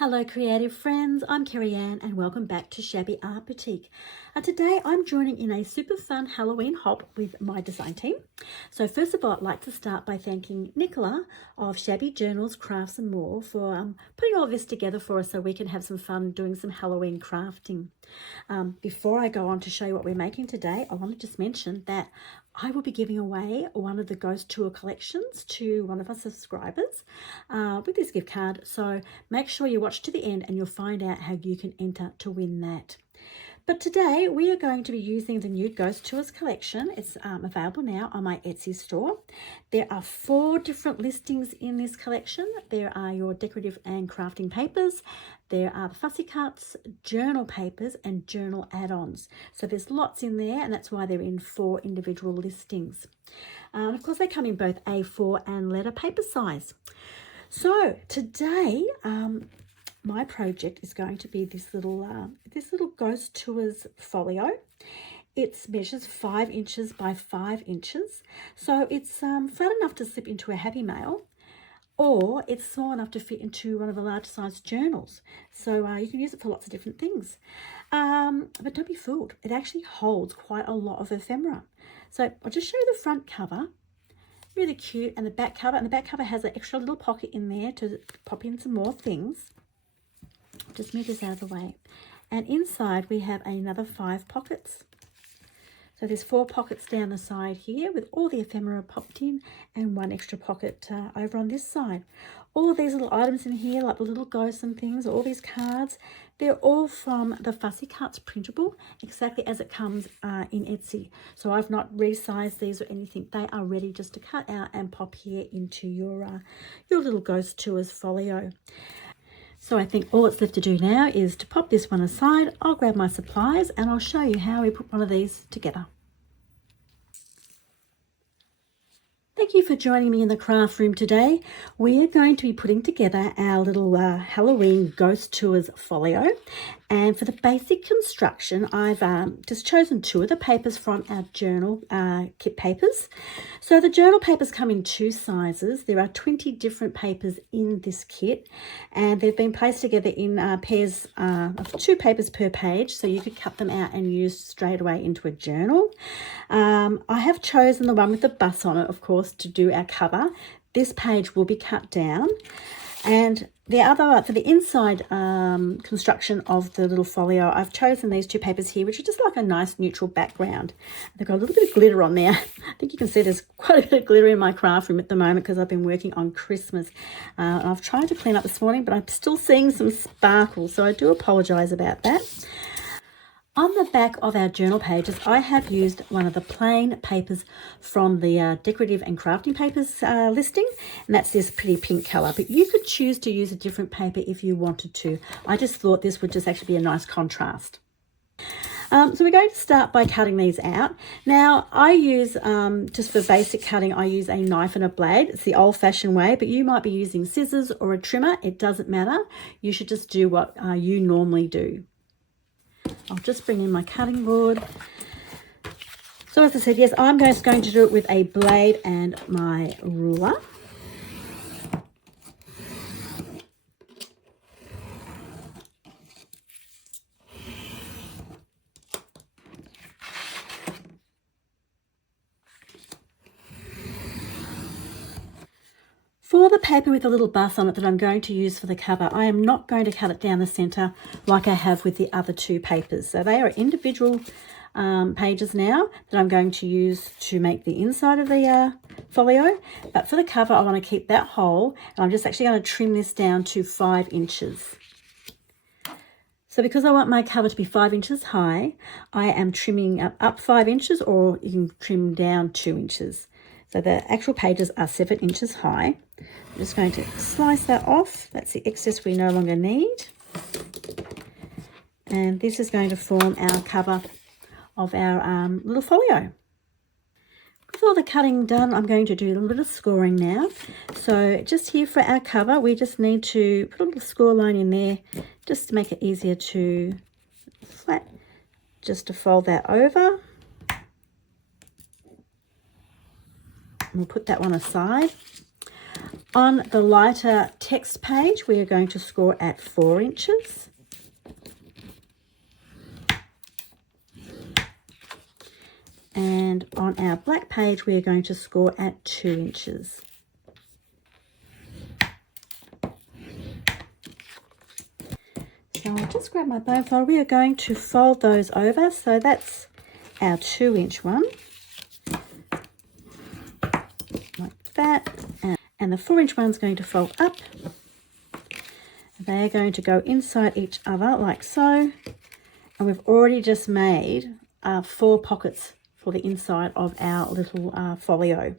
Hello creative friends, I'm Kerry Ann and welcome back to Shabby Art Boutique. Today I'm joining in a super fun Halloween hop with my design team. So first of all, I'd like to start by thanking Nicola of Shabby Journals, Crafts and More for putting all this together for us so we can have some fun doing some Halloween crafting. Before I go on to show you what we're making today, I want to just mention that I will be giving away one of the Ghost Tour collections to one of our subscribers with this gift card. So make sure you watch to the end and you'll find out how you can enter to win that. But today we are going to be using the new Ghost Tours collection. It's available now on my Etsy store. There are 4 different listings in this collection. There are your decorative and crafting papers. There are the fussy cuts, journal papers and journal add-ons. So there's lots in there and that's why they're in 4 individual listings. Of course they come in both A4 and letter paper size. So today my project is going to be this little Ghost Tours folio. It measures 5 inches by 5 inches. So it's flat enough to slip into a happy mail, or it's small enough to fit into one of the large size journals. So you can use it for lots of different things. But don't be fooled, it actually holds quite a lot of ephemera. So I'll just show you the front cover. Really cute, and the back cover. And the back cover has an extra little pocket in there to pop in some more things. Just move this out of the way. And inside we have another 5 pockets. So there's 4 pockets down the side here with all the ephemera popped in, and 1 extra pocket over on this side. All of these little items in here, like the little ghosts and things, all these cards, they're all from the Fussy Cuts printable, exactly as it comes in Etsy. So I've not resized these or anything. They are ready just to cut out and pop here into your little Ghost Tours folio. So I think all that's left to do now is to pop this one aside. I'll grab my supplies and I'll show you how we put one of these together. Thank you for joining me in the craft room today. We are going to be putting together our little Halloween Ghost Tours folio. And for the basic construction, I've just chosen 2 of the papers from our journal kit papers. So the journal papers come in 2 sizes. There are 20 different papers in this kit, and they've been placed together in pairs of 2 papers per page, so you could cut them out and use straight away into a journal. I have chosen the one with the bus on it, of course, to do our cover. This page will be cut down. And the other, for the inside construction of the little folio, I've chosen these 2 papers here, which are just like a nice neutral background. They've got a little bit of glitter on there. I think you can see there's quite a bit of glitter in my craft room at the moment because I've been working on Christmas. I've tried to clean up this morning, but I'm still seeing some sparkles, so I do apologise about that. On the back of our journal pages, I have used one of the plain papers from the Decorative and Crafting Papers listing, and that's this pretty pink colour. But you could choose to use a different paper if you wanted to. I just thought this would just actually be a nice contrast. So we're going to start by cutting these out. Now, I use, just for basic cutting, I use a knife and a blade. It's the old-fashioned way, but you might be using scissors or a trimmer. It doesn't matter. You should just do what you normally do. I'll just bring in my cutting board. So as I said, yes, I'm just going to do it with a blade and my ruler. For the paper with the little bus on it that I'm going to use for the cover, I am not going to cut it down the centre like I have with the other 2 papers. So they are individual pages now that I'm going to use to make the inside of the folio. But for the cover, I want to keep that whole, and I'm just actually going to trim this down to 5 inches. So because I want my cover to be 5 inches high, I am trimming up 5 inches, or you can trim down 2 inches. So the actual pages are 7 inches high. I'm just going to slice that off. That's the excess we no longer need. And this is going to form our cover of our little folio. With all the cutting done, I'm going to do a little bit of scoring now. So just here for our cover, we just need to put a little score line in there just to make it easier to flat, just to fold that over. We'll put that one aside. On the lighter text page, we are going to score at 4 inches. And on our black page, we are going to score at 2 inches. So I'll just grab my bone folder. We are going to fold those over. So that's our 2-inch one. Like that. And the 4-inch one's going to fold up. They are going to go inside each other like so. And we've already just made 4 pockets for the inside of our little folio.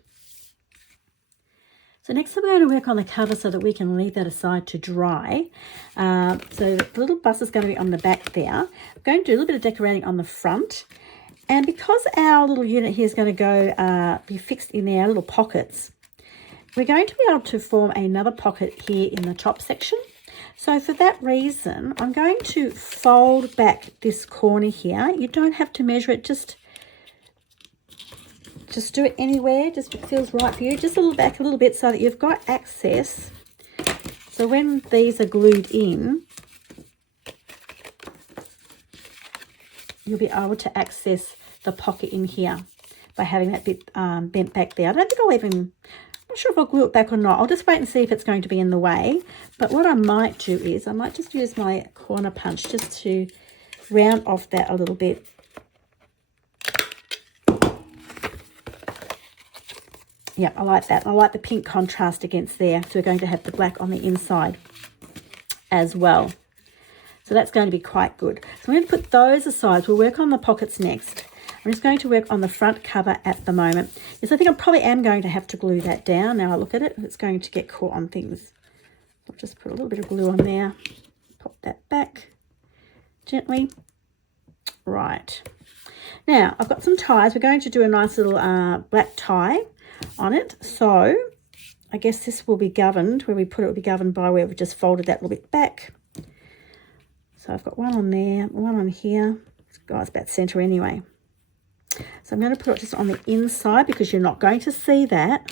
So next we're going to work on the cover so that we can leave that aside to dry. So the little bust is going to be on the back there. I'm going to do a little bit of decorating on the front. And because our little unit here is going to go be fixed in their little pockets, we're going to be able to form another pocket here in the top section. So for that reason, I'm going to fold back this corner here. You don't have to measure it, just do it anywhere, just if it feels right for you. Just a little back a little bit so that you've got access. So when these are glued in, you'll be able to access the pocket in here by having that bit bent back there. I don't think I'll even, I'm not sure if I'll glue it back or not. I'll just wait and see if it's going to be in the way. But what I might do is I might just use my corner punch just to round off that a little bit. Yeah, I like that. I like the pink contrast against there. So we're going to have the black on the inside as well. So that's going to be quite good. So I'm going to put those aside. We'll work on the pockets next. I'm just going to work on the front cover at the moment. Yes, I think I probably am going to have to glue that down. Now I look at it, it's going to get caught on things. I'll just put a little bit of glue on there. Pop that back gently. Right. Now, I've got some ties. We're going to do a nice little black tie on it. So I guess this will be governed, where we put it will be governed by where we just folded that little bit back. So I've got one on there, one on here. It's about center anyway. So I'm going to put it just on the inside because you're not going to see that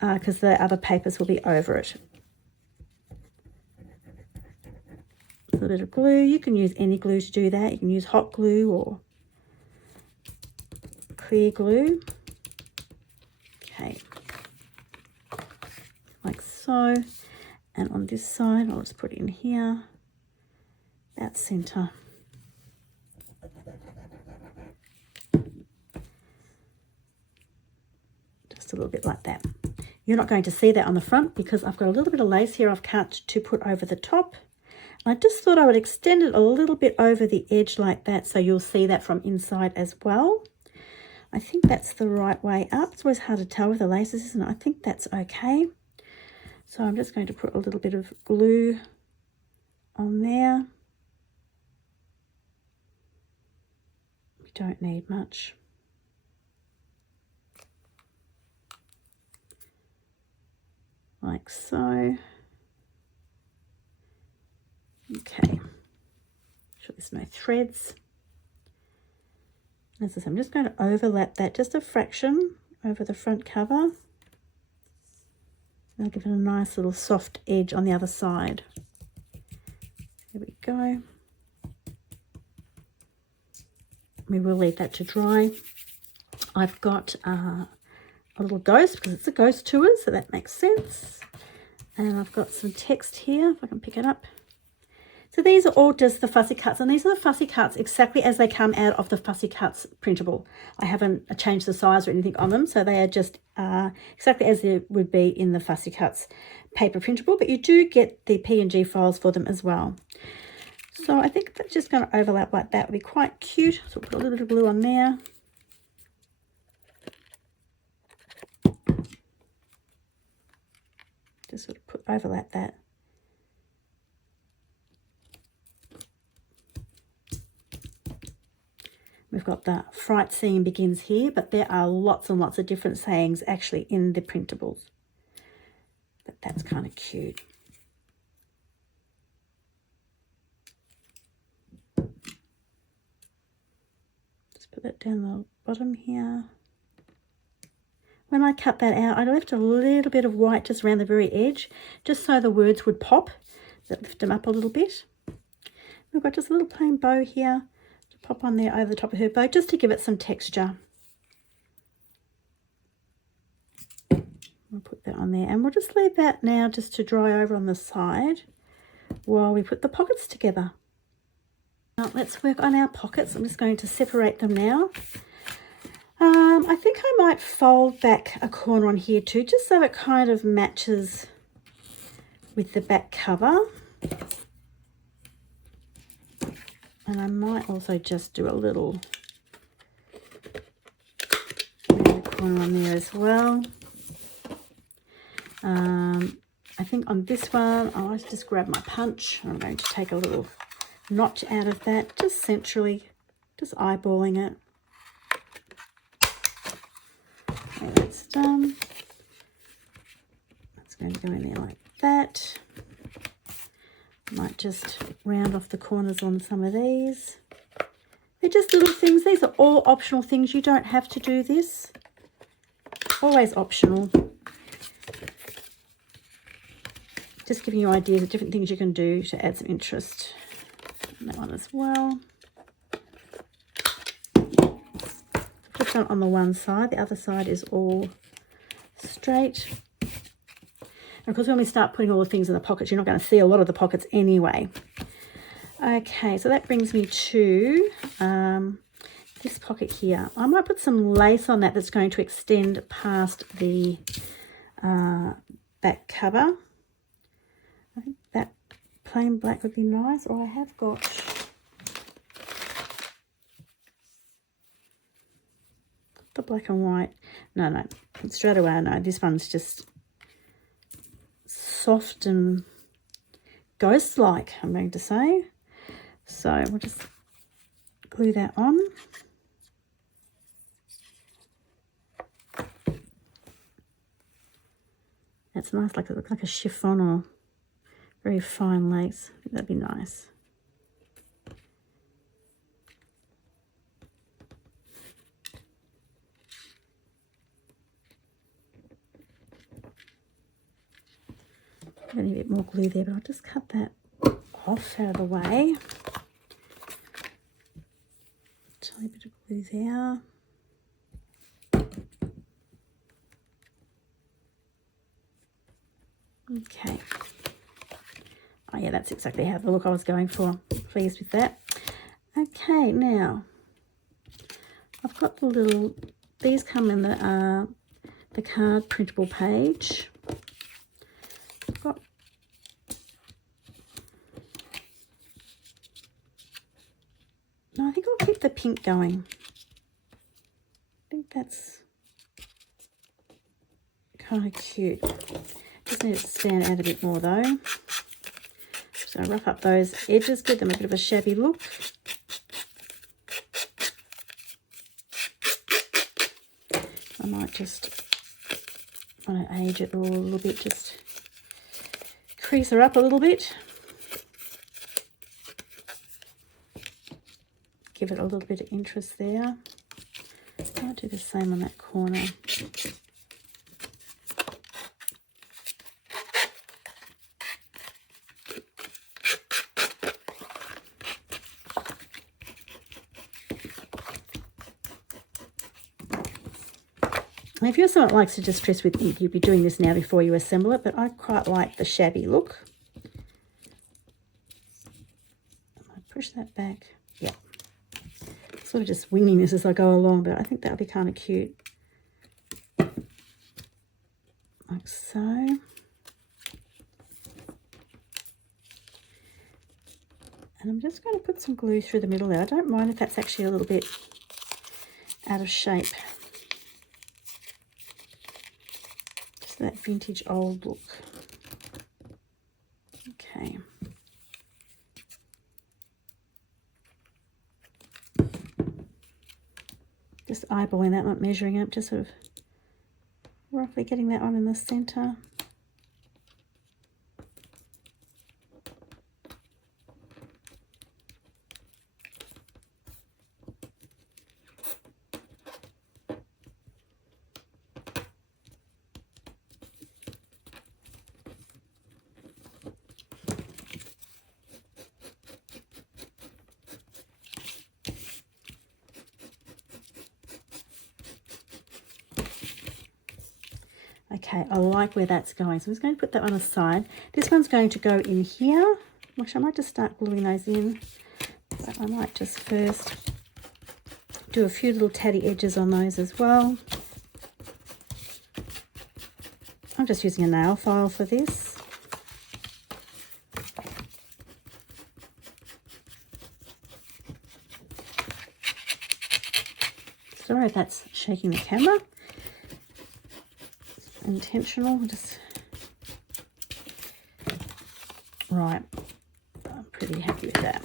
because the other papers will be over it. A little bit of glue. You can use any glue to do that. You can use hot glue or clear glue. Okay, like so. And on this side, I'll just put it in here, about center. Just a little bit like that. You're not going to see that on the front because I've got a little bit of lace here I've cut to put over the top. And I just thought I would extend it a little bit over the edge like that so you'll see that from inside as well. I think that's the right way up. It's always hard to tell with the laces, isn't it? I think that's okay. So I'm just going to put a little bit of glue on there. We don't need much. Like so. Okay. Sure there's no threads. As I said, I'm just going to overlap that just a fraction over the front cover. I'll give it a nice little soft edge on the other side. There we go. We will leave that to dry. I've got a little ghost because it's a ghost tour, so that makes sense. And I've got some text here, if I can pick it up. So these are all just the Fussy Cuts, and these are the Fussy Cuts exactly as they come out of the Fussy Cuts printable. I haven't changed the size or anything on them, so they are just exactly as they would be in the Fussy Cuts paper printable, but you do get the PNG files for them as well. So I think that's just going to overlap like that. Would be quite cute. So we'll put a little bit of glue on there. Just sort of overlap that. We've got the fright scene begins here, but there are lots and lots of different sayings actually in the printables. But that's kind of cute. Just put that down the bottom here. when I cut that out, I left a little bit of white just around the very edge, just so the words would pop, that lift them up a little bit. We've got just a little plain bow here to pop on there over the top of her bow, just to give it some texture. I'll put that on there, and we'll just leave that now just to dry over on the side while we put the pockets together. Now let's work on our pockets. I'm just going to separate them now. I think I might fold back a corner on here too, just so it kind of matches with the back cover. And I might also just do a little corner on there as well. I think on this one, I'll just grab my punch. I'm going to take a little notch out of that, just centrally, just eyeballing it. Okay, that's done. That's going to go in there like that. Might just round off the corners on some of these. They're just little things. These are all optional things. You don't have to do this. Always optional. Just giving you ideas of different things you can do to add some interest. And that one as well. Just done on the one side. The other side is all straight. And of course, when we start putting all the things in the pockets, you're not going to see a lot of the pockets anyway. Okay, so that brings me to this pocket here. I might put some lace on that that's going to extend past the back cover. I think that plain black would be nice, or I have got the black and white. No, straight away I know this one's just soft and ghost-like, I'm going to say. So we'll just glue that on. That's nice, like it looks like a chiffon or very fine lace. I think that'd be nice. I need a bit more glue there, but I'll just cut that off out of the way. Tiny bit of glue there. Okay. Oh yeah, that's exactly how the look I was going for. Pleased with that. Okay, now I've got the little, these come in the card printable page. I've got no, I think I'll keep the pink going. I think that's kind of cute. Just need it to stand out a bit more though. So rough up those edges, give them a bit of a shabby look. I might just want to age it all a little bit, just crease her up a little bit. Give it a little bit of interest there. I'll do the same on that corner. If you're someone that likes to distress with ink, you'd be doing this now before you assemble it, but I quite like the shabby look. I push that back. Yeah. Sort of just winging this as I go along, but I think that would be kind of cute. Like so. And I'm just going to put some glue through the middle there. I don't mind if that's actually a little bit out of shape. That vintage old look. Okay. Just eyeballing that, not measuring it, just sort of roughly getting that one in the center. Okay, I like where that's going. So I'm just going to put that one aside. This one's going to go in here. Actually, I might just start gluing those in. But I might just first do a few little tatty edges on those as well. I'm just using a nail file for this. Sorry if that's shaking the camera. Intentional, just right. I'm pretty happy with that.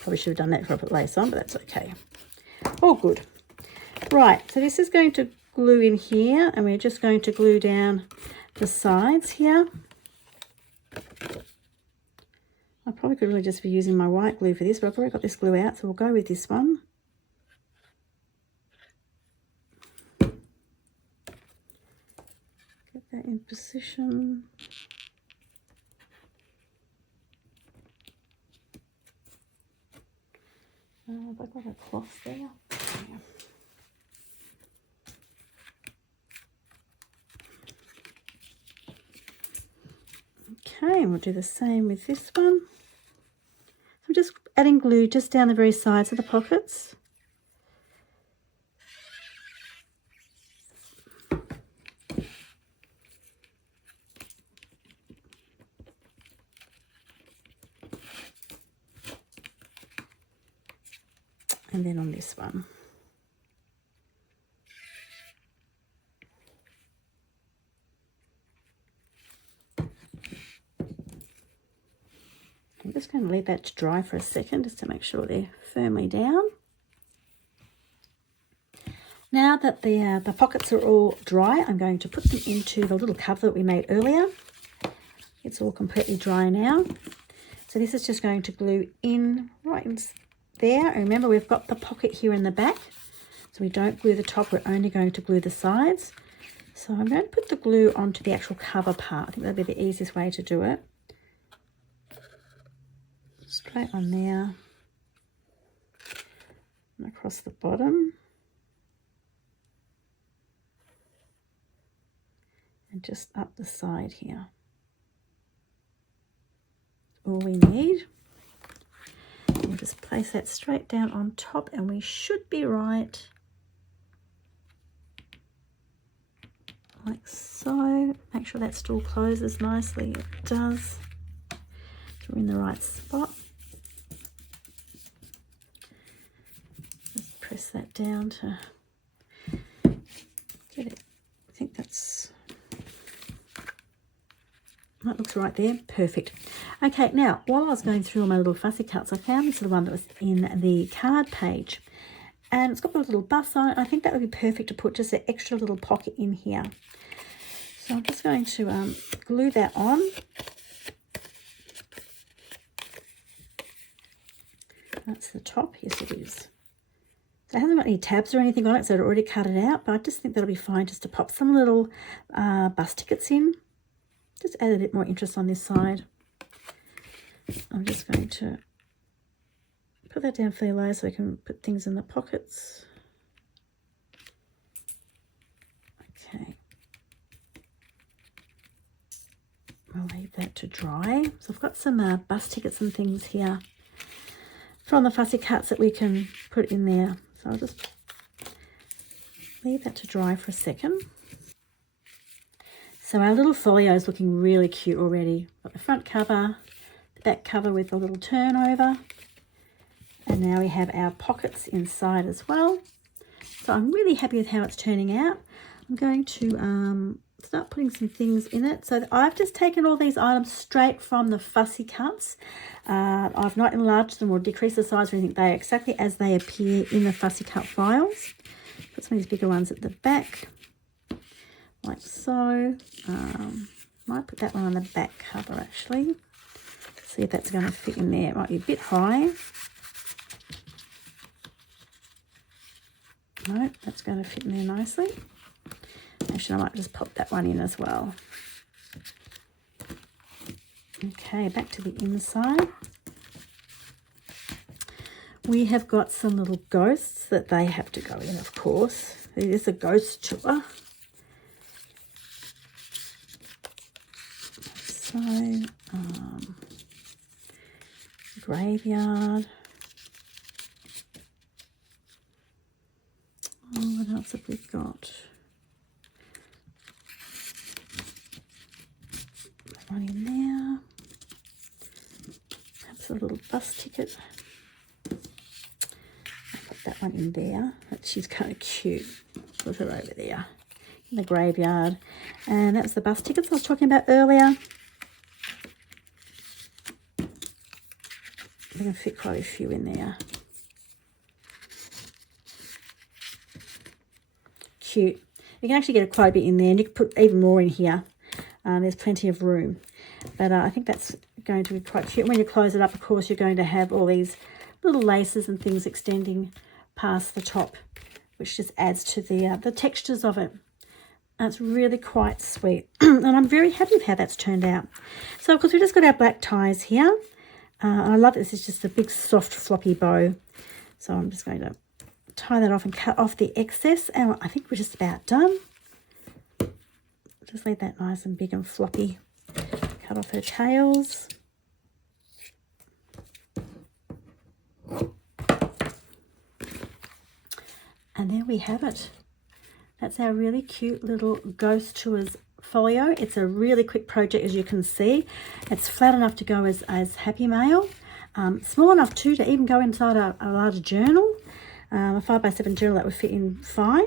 Probably should have done that before I put lace on, but that's okay. All good. Right, so this is going to glue in here, and we're just going to glue down the sides here. I probably could really just be using my white glue for this, but I've already got this glue out, so we'll go with this one. Get that in position. Have I got a cloth there? Yeah. Okay, and we'll do the same with this one. I'm just adding glue just down the very sides of the pockets. And then on this one. I'm just going to leave that to dry for a second just to make sure they're firmly down. Now that the pockets are all dry, I'm going to put them into the little cover that we made earlier. It's all completely dry now. So this is just going to glue in right in there. And remember, we've got the pocket here in the back. So we don't glue the top, we're only going to glue the sides. So I'm going to put the glue onto the actual cover part. I think that'll be the easiest way to do it. Straight on there. And across the bottom. And just up the side here. All we need. We'll just place that straight down on top, and we should be right like so. Make sure that still closes nicely. It does. We're in the right spot. Just press that down to get it. I think that looks right there. Perfect. Okay, now while I was going through all my little fussy cuts, I found this little one that was in the card page, and it's got a little bus on it. I think that would be perfect to put just an extra little pocket in here. So I'm just going to glue that on. That's the top. Yes, it is. So it hasn't got any tabs or anything on it, so I'd already cut it out, but I just think that'll be fine just to pop some little bus tickets in. Just add a bit more interest on this side. I'm just going to put that down fairly low so I can put things in the pockets. Okay. I'll leave that to dry. So I've got some bus tickets and things here from the fussy cuts that we can put in there. So I'll just leave that to dry for a second. So our little folio is looking really cute already. Got the front cover, the back cover with a little turnover. And now we have our pockets inside as well. So I'm really happy with how it's turning out. I'm going to start putting some things in it. So I've just taken all these items straight from the fussy cuts. I've not enlarged them or decreased the size or anything. They are exactly as they appear in the fussy cut files. Put some of these bigger ones at the back, like so. Might put that one on the back cover actually. See if that's going to fit in there. It might be a bit high. No, that's going to fit in there nicely. Actually, I might just pop that one in as well. Okay, back to the inside. we have got some little ghosts that they have to go in, of course. It is a ghost tour. So, graveyard. Oh, what else have we got? One in there. Perhaps a little bus ticket. I'll put that one in there. She's kind of cute. Put her over there in the graveyard. And that's the bus tickets I was talking about earlier. We can fit quite a few in there. Cute. You can actually get quite a bit in there, and you can put even more in here. There's plenty of room. But I think that's going to be quite cute. When you close it up, of course, you're going to have all these little laces and things extending past the top, which just adds to the textures of it. That's really quite sweet. And I'm very happy with how that's turned out. So, of course, we've just got our black ties here. I love this. It's just a big, soft, floppy bow. So I'm just going to tie that off and cut off the excess. And I think we're just about done. Just leave that nice and big and floppy. Cut off her tails. And there we have it. That's our really cute little Ghost Tours folio. It's a really quick project, as you can see. It's flat enough to go as Happy Mail. Small enough too to even go inside a larger journal. A 5x7 journal that would fit in fine.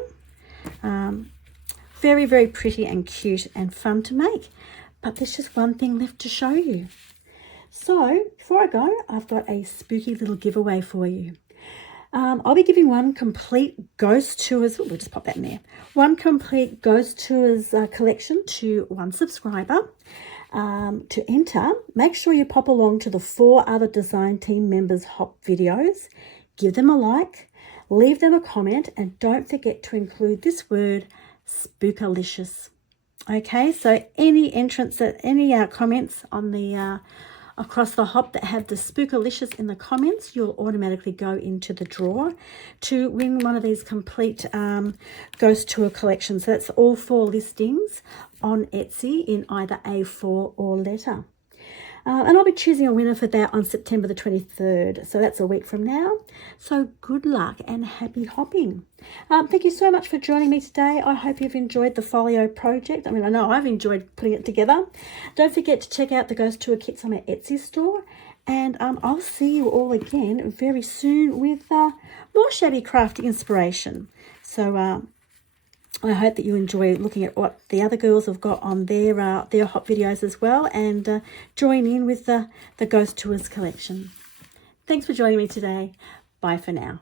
Very, very pretty and cute and fun to make. But there's just one thing left to show you. So before I go, I've got a spooky little giveaway for you. I'll be giving one complete Ghost Tours, we'll just pop that in there, one complete Ghost Tours collection to one subscriber. To enter, make sure you pop along to the 4 other design team members' hop videos, give them a like, leave them a comment, and don't forget to include this word, spookalicious. Okay, so any entrance, any comments on the across the hop that have the spookalicious in the comments, you'll automatically go into the draw to win one of these complete Ghost Tour collections. So that's all 4 listings on Etsy in either A4 or letter. And I'll be choosing a winner for that on September the 23rd. So that's a week from now. So good luck and happy hopping. Thank you so much for joining me today. I hope you've enjoyed the folio project. I mean, I know I've enjoyed putting it together. Don't forget to check out the Ghost Tour kits on my Etsy store. And I'll see you all again very soon with more shabby crafty inspiration. So I hope that you enjoy looking at what the other girls have got on their hop videos as well, and join in with the Ghost Tours collection. Thanks for joining me today. Bye for now.